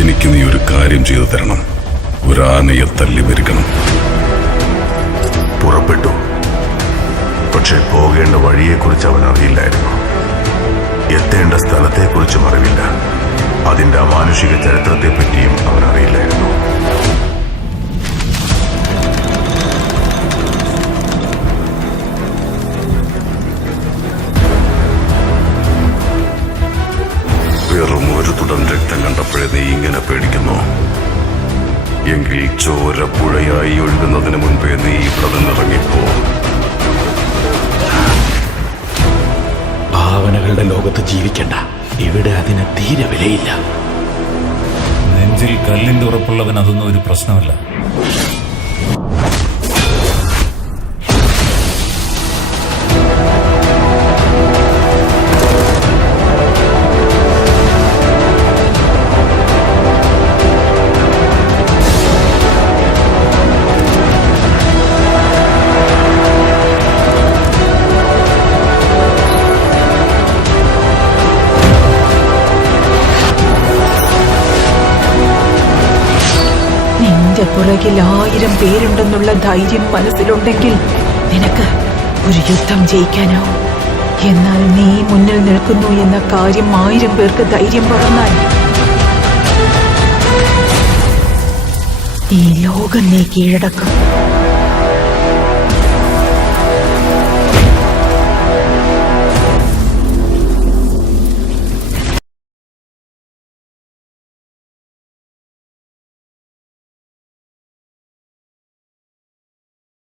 എനിക്ക് നീ ഒരു കാര്യം ചെയ്തു തരണം. ഒരാനയെ തല്ലി മരിക്കണം. പുറപ്പെട്ടു. പക്ഷെ പോകേണ്ട വഴിയെക്കുറിച്ച് അവൻ അറിയില്ലായിരുന്നു. എത്തേണ്ട സ്ഥലത്തെക്കുറിച്ചും അറിവില്ല. അതിന്റെ അമാനുഷിക ചരിത്രത്തെപ്പറ്റിയും അവൻ അറിയില്ലായിരുന്നു. വെറും ഒരു തുടൻ രക്തം കണ്ടപ്പോഴേ നീ ഇങ്ങനെ പേടിക്കുന്നു. എങ്കിൽ ചോര പുഴയായി ഒഴുകുന്നതിന് മുൻപേ നീ ഇവിടെ നിന്നിറങ്ങിപ്പോ. ഭാവനകളുടെ ലോകത്ത് ജീവിക്കണ്ട. ഇവിടെ അതിന് തീരെ വിലയില്ല. നെഞ്ചിൽ കല്ലിന്റെ ഉറപ്പുള്ളവൻ അതൊന്നും ഒരു പ്രശ്നമല്ല. പുറകിൽ 1000 പേരുണ്ടെന്നുള്ള ധൈര്യം മനസ്സിലുണ്ടെങ്കിൽ നിനക്ക് ഒരു യുദ്ധം ജയിക്കാനാവും. എന്നാൽ നീ മുന്നിൽ നിൽക്കുന്നു എന്ന കാര്യം 1000 പേർക്ക് ധൈര്യം പകർന്നാൽ ഈ ലോകം നീ കീഴടക്കും.